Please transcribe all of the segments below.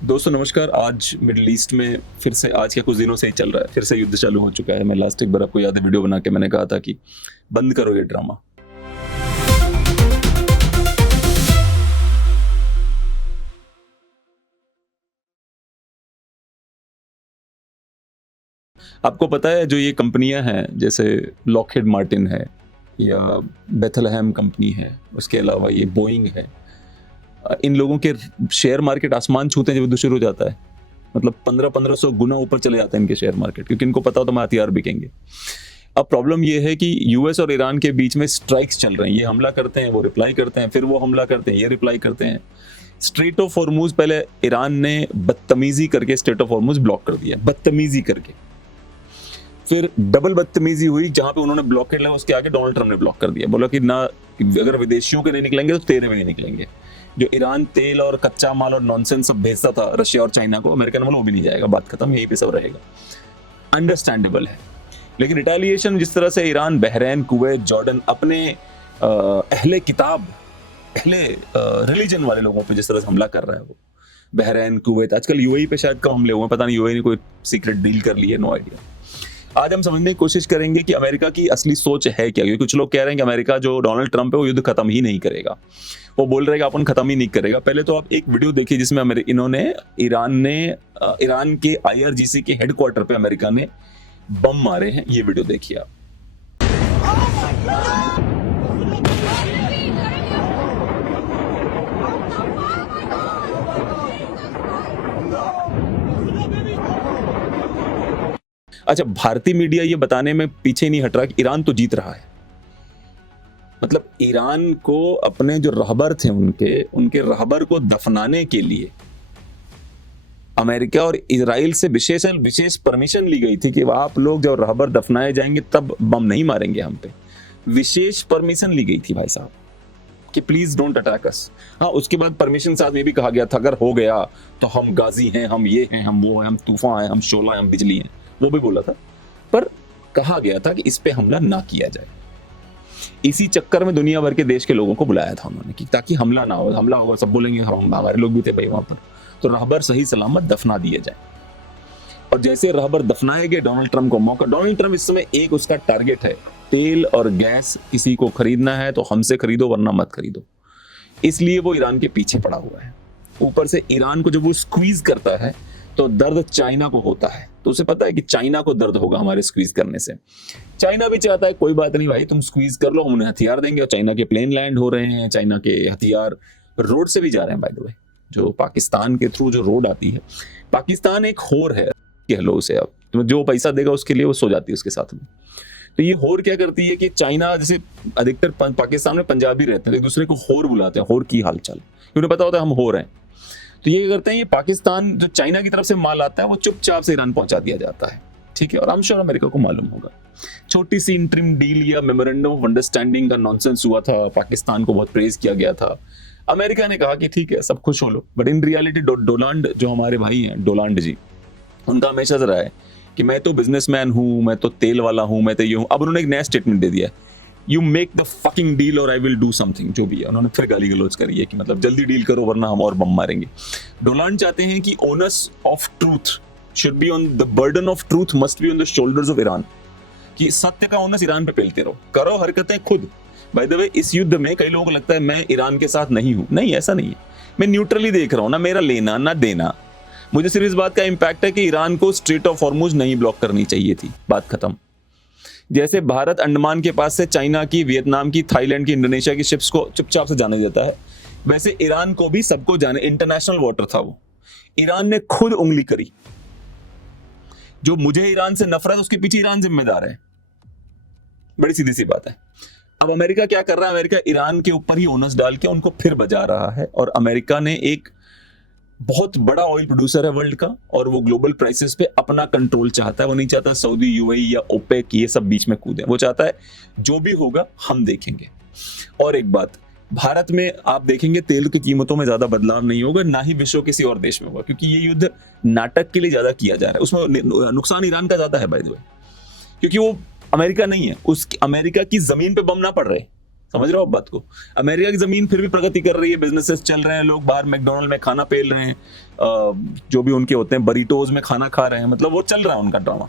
दोस्तों नमस्कार। आज मिडिल ईस्ट में फिर से आज के कुछ दिनों से ही चल रहा है, फिर से युद्ध चालू हो चुका है। मैं लास्ट एक बार आपको याद है वीडियो बना के मैंने कहा था कि बंद करो ये ड्रामा। आपको पता है जो ये कंपनियां हैं जैसे लॉकहीड मार्टिन है या बेथलहम कंपनी है, उसके अलावा ये बोइंग है, इन लोगों के शेयर मार्केट आसमान छूते हैं जब युद्ध शुरू हो जाता है। मतलब 1500 गुना ऊपर चले जाते हैं इनके शेयर मार्केट, क्योंकि इनको पता होता है हथियार बिकेंगे। अब प्रॉब्लम ये है कि यूएस और ईरान के बीच में स्ट्राइक्स चल रहे हैं। ये हमला करते हैं, वो रिप्लाई करते हैं, फिर वो हमला करते हैं, ये रिप्लाई करते हैं। स्ट्रेट ऑफ हॉर्मुज पहले ईरान ने बदतमीजी करके स्ट्रेट ऑफ हॉर्मुज ब्लॉक कर दिया, बदतमीजी करके। फिर डबल बदतमीजी हुई, जहां पे उन्होंने ब्लॉकेड लगा उसके आगे डोनाल्ड ट्रम्प ने ब्लॉक कर दिया। बोला कि ना, अगर विदेशियों के नहीं निकलेंगे तो तेरे भी नहीं निकलेंगे। जो ईरान तेल और कच्चा माल और नॉनसेंस सब भेजता था रशिया और चाइना को, अमेरिका ने बोला वो भी नहीं जाएगा, बात खत्म, यहीं पे सब रहेगा। अंडरस्टैंडेबल है, लेकिन रिटेलिएशन जिस तरह से ईरान, बहरीन, कुवैत, जॉर्डन अपने अहले किताब, अहले रिलीजन वाले लोगों पे जिस तरह से हमला कर रहा है, वो बहरीन, कुवैत, आजकल यूएई पे शायद कम हमले हुए, पता नहीं यूएई ने कोई सीक्रेट डील कर ली है, नो आइडिया। आज हम समझने की कोशिश करेंगे कि अमेरिका की असली सोच है क्या, क्योंकि कुछ लोग कह रहे हैं कि अमेरिका जो डोनाल्ड ट्रम्प है वो युद्ध खत्म ही नहीं करेगा। वो बोल रहे हैं कि अपन खत्म ही नहीं करेगा। पहले तो आप एक वीडियो देखिए जिसमें ईरान के आईआरजीसी के हेडक्वार्टर पे अमेरिका ने बम मारे हैं। ये वीडियो देखिए आप। अच्छा, भारतीय मीडिया ये बताने में पीछे नहीं हट रहा कि ईरान तो जीत रहा है। मतलब ईरान को अपने जो रहबर थे उनके रहबर को दफनाने के लिए अमेरिका और इजराइल से विशेष परमिशन ली गई थी कि आप लोग जब रहबर दफनाए जाएंगे तब बम नहीं मारेंगे हम पे। विशेष परमिशन ली गई थी भाई साहब कि प्लीज डोंट अटैक अस। हाँ, उसके बाद परमिशन साथ में भी कहा गया था अगर हो गया तो हम गाजी हैं, हम ये हैं, हम वो हैं, हम तूफान हैं, हम शोला हैं, हम बिजली हैं, वो भी बोला था। पर कहा गया था कि इस पे हमला ना किया जाए। इसी चक्कर में दुनिया भर के देश के लोगों को बुलाया था उन्होंने कि ताकि हमला ना हो। हमला होगा सब बोलेंगे हम, हमारे लोग भी थे भाई वहां पर, तो रहबर सही सलामत दफना दिए जाए। और जैसे रहबर दफनाए गए, डोनाल्ड ट्रम्प को मौका। डोनाल्ड ट्रम्प इस समय एक उसका टारगेट है, तेल और गैस किसी को खरीदना है तो हमसे खरीदो वरना मत खरीदो। इसलिए वो ईरान के पीछे पड़ा हुआ है। ऊपर से ईरान को जब वो स्क्वीज करता है तो दर्द चाइना को होता है, तो उसे पता है कि चाइना को दर्द होगा हमारे स्क्वीज करने से। चाइना भी चाहता है कोई बात नहीं भाई, तुम स्क्वीज कर लो, हम उन्हें हथियार देंगे। और चाइना के प्लेन लैंड हो रहे हैं, चाइना के हथियार रोड से भी जा रहे हैं बाय द वे, जो पाकिस्तान के थ्रू जो रोड आती है। पाकिस्तान एक होर है, कह लो उसे, अब तो जो पैसा देगा उसके लिए वो सो जाती है उसके साथ में। तो ये होर क्या करती है कि चाइना, जैसे अधिकतर पाकिस्तान में पंजाबी रहते हैं, एक दूसरे को होर बुलाते हैं, होर की हालचाल, उन्हें पता होता है हम होर हैं। तो ये करते हैं, ये पाकिस्तान जो चाइना की तरफ से माल आता है वो चुपचाप से ईरान पहुंचा दिया जाता है, ठीक है। और आई एम श्योर अमेरिका को मालूम होगा। छोटी सी इंटरिम डील या मेमोरेंडम ऑफ अंडरस्टैंडिंग का नॉनसेंस हुआ था, पाकिस्तान को बहुत प्रेज किया गया था। अमेरिका ने कहा कि ठीक है सब खुश हो लो, बट इन रियलिटी डोनाल्ड, जो हमारे भाई हैं डोनाल्ड जी, उनका हमेशा से रहा है कि मैं तो बिजनेसमैन हूं, मैं तो तेल वाला हूं, मैं तो ये हूं। अब उन्होंने एक नया स्टेटमेंट दे दिया, you make the fucking deal और आई विल डू समथिंग, जो भी है। उन्होंने फिर गाली गलौज करी है कि मतलब जल्दी डील करो वरना हम और बम मारेंगे। डोनाल्ड चाहते हैं कि onus of truth should be on the burden of truth must be on the shoulders of Iran, कि सत्य का ओनस ईरान पे पेलते रहो, करो हरकतें खुद। बाय द वे, इस युद्ध में कई लोगों को लगता है मैं ईरान के साथ नहीं हूं। नहीं, ऐसा नहीं है। मैं न्यूट्रली देख रहा हूं, ना मेरा लेना ना देना। मुझे सिर्फ इस बात का इंपैक्ट है कि ईरान को स्ट्रेट ऑफ हॉर्मुज नहीं ब्लॉक करनी चाहिए थी, बात खत्म। जैसे भारत अंडमान के पास से चाइना की, वियतनाम की, थाईलैंड की, इंडोनेशिया की शिप्स को चुपचाप से जाने देता है, वैसे ईरान को भी सबको जाने, इंटरनेशनल वाटर था वो। ईरान ने खुद उंगली करी। जो मुझे ईरान से नफरत, उसके पीछे ईरान जिम्मेदार है। बड़ी सीधी सी बात है। अब अमेरिका क्या कर रहा है? अमेरिका ईरान के ऊपर ही ओनस डाल के उनको फिर बजा रहा है। और अमेरिका ने एक बहुत बड़ा ऑयल प्रोड्यूसर है वर्ल्ड का, और वो ग्लोबल प्राइसेस पे अपना कंट्रोल चाहता है। वो नहीं चाहता सऊदी, यूएई या ओपेक ये सब बीच में कूदे। वो चाहता है जो भी होगा हम देखेंगे। और एक बात, भारत में आप देखेंगे तेल की कीमतों में ज्यादा बदलाव नहीं होगा, ना ही विश्व किसी और देश में होगा, क्योंकि ये युद्ध नाटक के लिए ज्यादा किया जा रहा है। उसमें नुकसान ईरान का ज्यादा है बाय द वे, क्योंकि वो अमेरिका नहीं है, उस अमेरिका की जमीन पे बम ना पड़ रहे, समझ रहे हो आप बात को? अमेरिका की जमीन फिर भी प्रगति कर रही है, बिजनेसेस चल रहे हैं, लोग बाहर मैकडोनल्ड में खाना पेल रहे हैं, जो भी उनके होते हैं बरीटोज में खाना खा रहे हैं, मतलब वो चल रहा है उनका ड्रामा।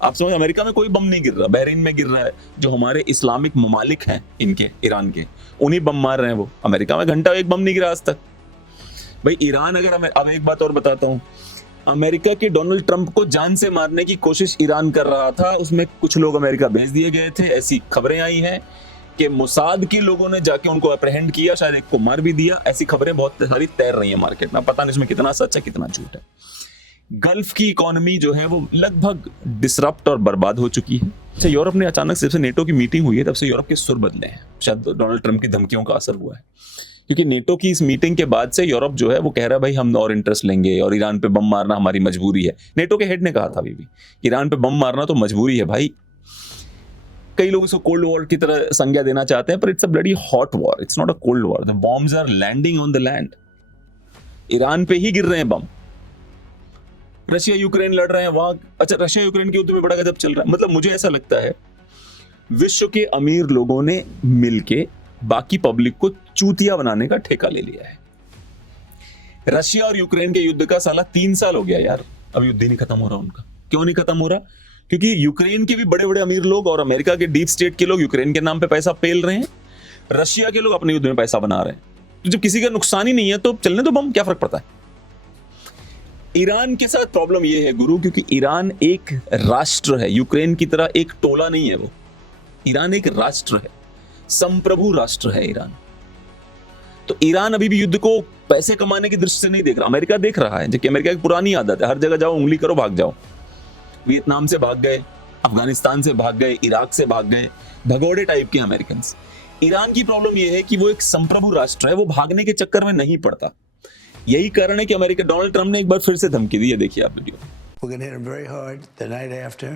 आप समझ, अमेरिका में कोई बम नहीं गिर रहा, बहरीन में गिर रहा है, जो हमारे इस्लामिक ममालिक हैं इनके, ईरान के, उन्हीं बम मार रहे हैं वो। अमेरिका में घंटा एक बम नहीं गिरा आज तक भाई। ईरान अगर, अब एक बात और बताता हूं, अमेरिका के डोनाल्ड ट्रंप को जान से मारने की कोशिश ईरान कर रहा था, उसमें कुछ लोग अमेरिका भेज दिए गए थे। ऐसी खबरें आई हैं कि मोसाद के लोगों ने जाके उनको अप्रहेंड किया, शायद एक को मार भी दिया। ऐसी खबरें बहुत सारी तैर रही हैं मार्केट में, पता नहीं इसमें कितना सच है कितना झूठ है। गल्फ की इकोनॉमी जो है वो लगभग डिसरप्ट और बर्बाद हो चुकी है। अच्छा, यूरोप ने अचानक से नेटो की मीटिंग हुई है, तब से यूरोप के सुर बदले हैं। शायद डोनाल्ड ट्रंप की धमकियों का असर हुआ है, क्योंकि नेटो की इस मीटिंग के बाद से यूरोप जो है वो कह रहा है भाई हम और इंटरेस्ट लेंगे और ईरान पे बम मारना हमारी मजबूरी है। नेटो के हेड ने कहा था अभी भी, ईरान पे बम मारना तो मजबूरी है भाई। कई लोग इसको कोल्ड वॉर की तरह संज्ञा देना चाहते हैं, पर it's a bloody hot war, it's not a cold war. The bombs are landing on the land, Iran पे ही गिर रहे हैं बम। रशिया यूक्रेन लड़ रहे हैं वहां, अच्छा रशिया यूक्रेन के युद्ध में बड़ा गजब चल रहा है। मतलब मुझे ऐसा लगता है विश्व के अमीर लोगों ने मिलके बाकी पब्लिक को चूतिया बनाने का ठेका ले लिया है। रशिया और यूक्रेन के युद्ध का साला 3 साल हो गया यार, अब युद्ध ही नहीं खत्म हो रहा उनका। क्यों नहीं खत्म हो रहा? क्योंकि यूक्रेन के भी बड़े बड़े अमीर लोग और अमेरिका के डीप स्टेट के लोग यूक्रेन के नाम पे पैसा पेल रहे हैं, रशिया के लोग अपने युद्ध में पैसा बना रहे हैं। तो जब किसी का नुकसान ही नहीं है तो चलने दो बम, क्या फर्क पड़ता है। ईरान के साथ प्रॉब्लम यह है गुरु, क्योंकि ईरान एक राष्ट्र है, यूक्रेन की तरह एक टोला नहीं है वो। ईरान एक राष्ट्र है, संप्रभु राष्ट्र है ईरान। तो ईरान अभी भी युद्ध को पैसे कमाने की दृष्टि से नहीं देख रहा। अमेरिका देख रहा है, जबकि अमेरिका की पुरानी आदत है, हर जगह जाओ उंगली करो भाग जाओ। वियतनाम से भाग गए, अफगानिस्तान से भाग गए, इराक से भाग गए, भगोड़े टाइप के अमेरिकन। ईरान की प्रॉब्लम यह है कि वो एक संप्रभु राष्ट्र है, वो भागने के चक्कर में नहीं पड़ता। यही कारण है कि अमेरिका, डोनाल्ड ट्रंप ने एक बार फिर से धमकी दी है, देखिए आप video. We're going to hit them very hard the night after,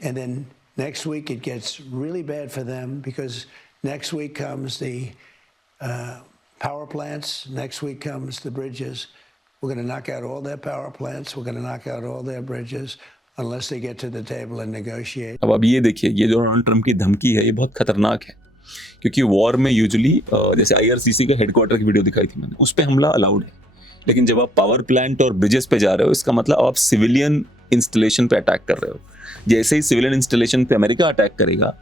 and then next week it gets really bad for them because next week comes the power plants. Next week comes the bridges. We're going to knock out all their power plants. We're going to knock out all their bridges unless they get to the table and negotiate. अब ये देखिए, ये जो Donald Trump की धमकी है ये बहुत खतरनाक है, क्योंकि वॉर में यूजुअली जैसे IRCC के हेडक्वार्टर की वीडियो दिखाई थी मैंने, उस पर हमला अलाउड है। लेकिन जब आप पावर प्लांट और ब्रिजेस पे जा रहे हो, इसका मतलब आप सिविलियन इंस्टॉलेशन पे अटैक कर रहे हो। जैसे ही सिविलियन इंस्टॉलेशन पे अमेरिका अटैक करेगा,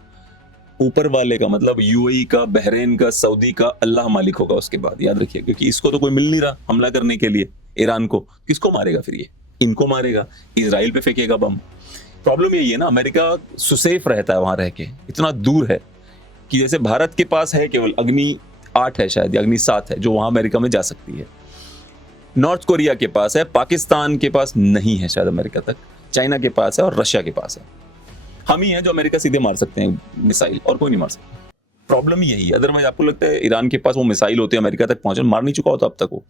ऊपर वाले का मतलब UAE का, बहरीन का, सऊदी का अल्लाह मालिक होगा उसके बाद, याद रखिए। क्योंकि इसको तो कोई मिल नहीं रहा हमला करने के लिए ईरान को, किसको मारेगा फिर? ये इनको मारेगा, इजराइल पे फेंकेगा बम। प्रॉब्लम यही है ना, अमेरिका सुसेफ रहता है वहां रह के, इतना दूर है कि जैसे भारत के पास है केवल अग्नि 8 है शायद, या अग्नि 7 है जो वहां अमेरिका में जा सकती है। नॉर्थ कोरिया के पास है, पाकिस्तान के पास नहीं है शायद अमेरिका तक, चाइना के पास है और रशिया के पास है। हम ही हैं जो अमेरिका सीधे मार सकते हैं मिसाइल, और कोई नहीं मार सकता। प्रॉब्लम यही है। अदरवाइज आपको लगता है ईरान के पास वो मिसाइल होते हैं अमेरिका तक पहुंचे, मार नहीं चुका होता अब तक वो।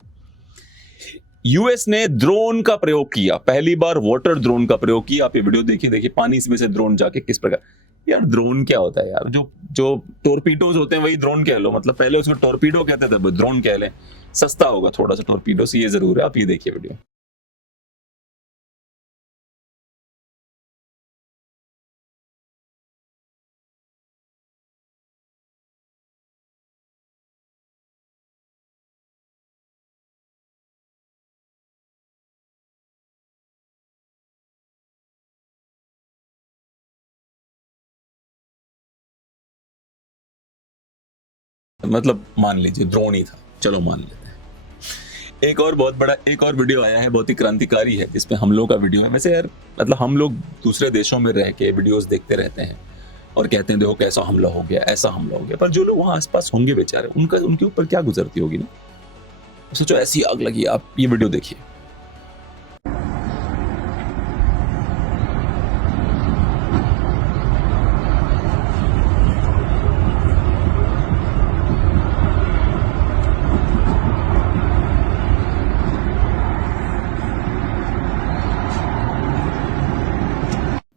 यूएस ने ड्रोन का प्रयोग किया, पहली बार वाटर ड्रोन का प्रयोग किया। आप ये वीडियो देखिए, पानी में से ड्रोन जाके किस प्रकार। यार ड्रोन क्या होता है यार? जो टोरपीडोज होते हैं वही ड्रोन कह लो, मतलब पहले उसको टोरपीडो कहते थे, ड्रोन कह लें, सस्ता होगा थोड़ा सा टोरपीडो से, ये जरूर है। आप ये देखिए वीडियो। मतलब मान लीजिए ड्रोन ही था, चलो मान लेते हैं। एक और वीडियो आया है, बहुत ही क्रांतिकारी है, जिसपे हम लोग का वीडियो है। वैसे यार मतलब हम लोग दूसरे देशों में रह के वीडियोस देखते रहते हैं और कहते हैं देखो कैसा हमला हो गया, ऐसा हमला हो गया, पर जो लोग वहां आसपास होंगे बेचारे, उनके ऊपर क्या गुजरती होगी ना। सोचो ऐसी आग लगी। आप ये वीडियो देखिए।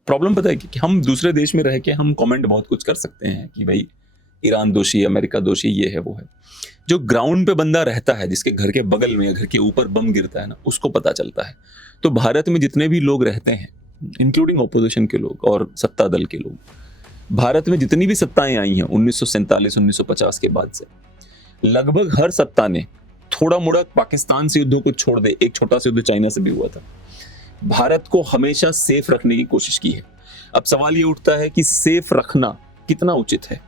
प्रॉब्लम पता है कि हम दूसरे देश में रह के हम कमेंट बहुत कुछ कर सकते हैं कि भाई ईरान दोषी है, अमेरिका दोषी, ये है वो है। जो ग्राउंड पे बंदा रहता है, जिसके घर के बगल में या घर के ऊपर बम गिरता है ना, उसको पता चलता है। तो भारत में जितने भी लोग रहते हैं, इंक्लूडिंग ऑपोजिशन के लोग और सत्ता दल के लोग, भारत में जितनी भी सत्ताएं आई हैं 1947 1950 के बाद से, लगभग हर सत्ता ने थोड़ा मोड़ा पाकिस्तान से युद्धों को छोड़ दे, एक छोटा सा युद्ध चाइना से भी हुआ था, भारत को हमेशा सेफ रखने की कोशिश की है। अब सवाल ये उठता है कि सेफ रखना कितना उचित है,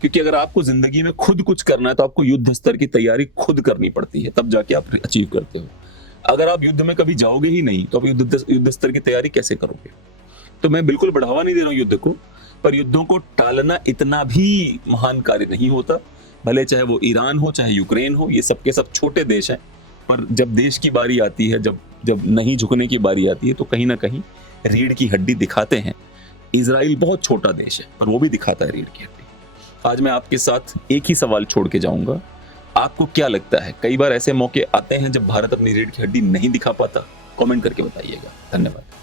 क्योंकि अगर आपको जिंदगी में खुद कुछ करना है तो आपको युद्ध स्तर की तैयारी खुद करनी पड़ती है, तब जाके आप अचीव करते हो। अगर आप युद्ध में कभी जाओगे ही नहीं तो आप युद्ध स्तर की तैयारी कैसे करोगे? तो मैं बिल्कुल बढ़ावा नहीं दे रहा हूं युद्ध को, पर युद्धों को टालना इतना भी महान कार्य नहीं होता। भले चाहे वो ईरान हो चाहे यूक्रेन हो, ये सबके सब छोटे देश हैं, पर जब देश की बारी आती है, जब नहीं झुकने की बारी आती है, तो कहीं ना कहीं रीढ़ की हड्डी दिखाते हैं। इजराइल बहुत छोटा देश है पर वो भी दिखाता है रीढ़ की हड्डी। आज मैं आपके साथ एक ही सवाल छोड़ के जाऊंगा, आपको क्या लगता है कई बार ऐसे मौके आते हैं जब भारत अपनी रीढ़ की हड्डी नहीं दिखा पाता? कमेंट करके बताइएगा। धन्यवाद।